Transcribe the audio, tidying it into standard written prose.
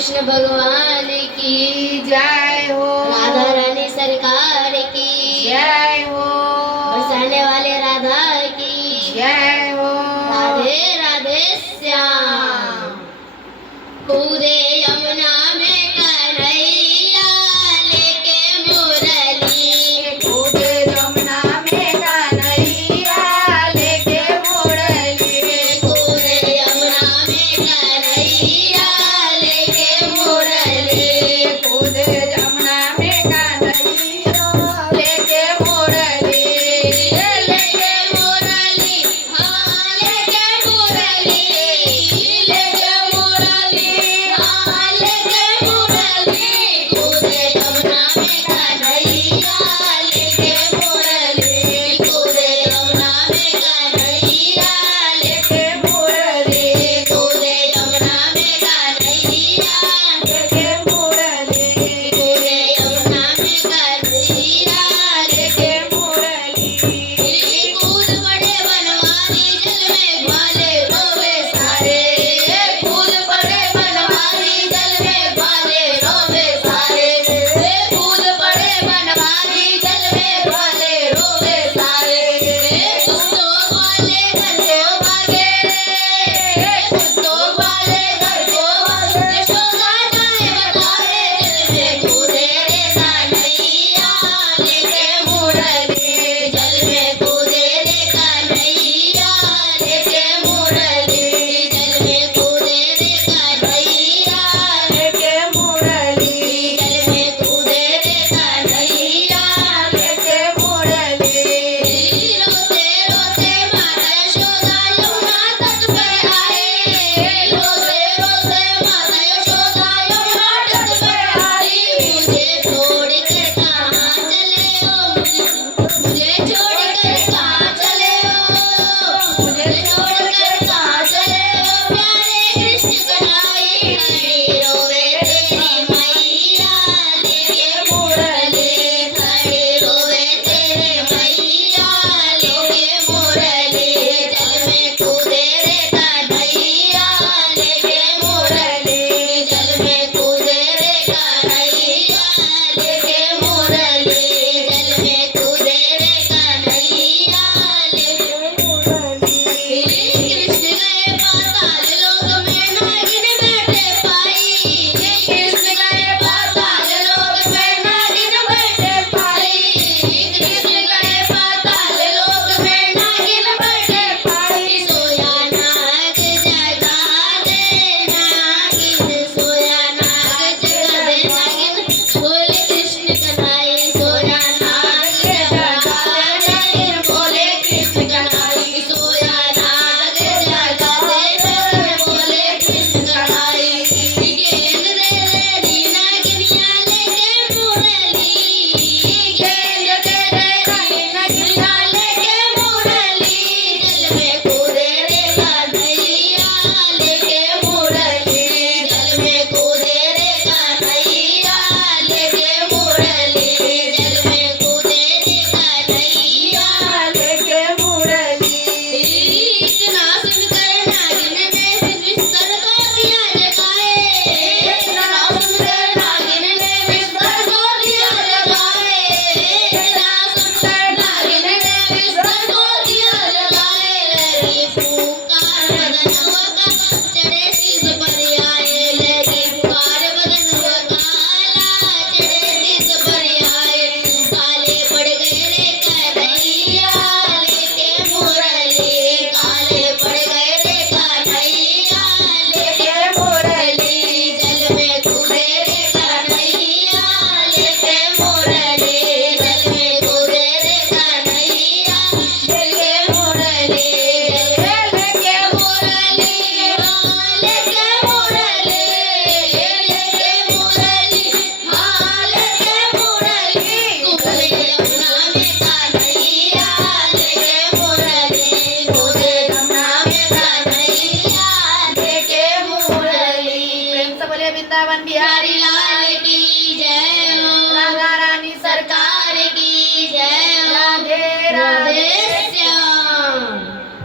कृष्ण भगवान की जय हो। राधा रानी सरकार की जय हो। बरसाने वाले राधा की जय हो। राधे राधे श्याम। कूदे यमुना में कन्हैया लेके मुरली। कूदे यमुना में कन्हैया लेके मुरली। कूदे यमुना में कन्हैया लेके मुरली। कूदे यमुना में कन्हैया लेके मुरली। लेके मुरली हाँ लेके मुरली। लेके मुरली हाँ लेके मुरली। कूदे यमुना में कन्हैया लेके मुरली। कूदे यमुना में कन्हैया लेके मुरली। कूदे यमुना में कन्हैया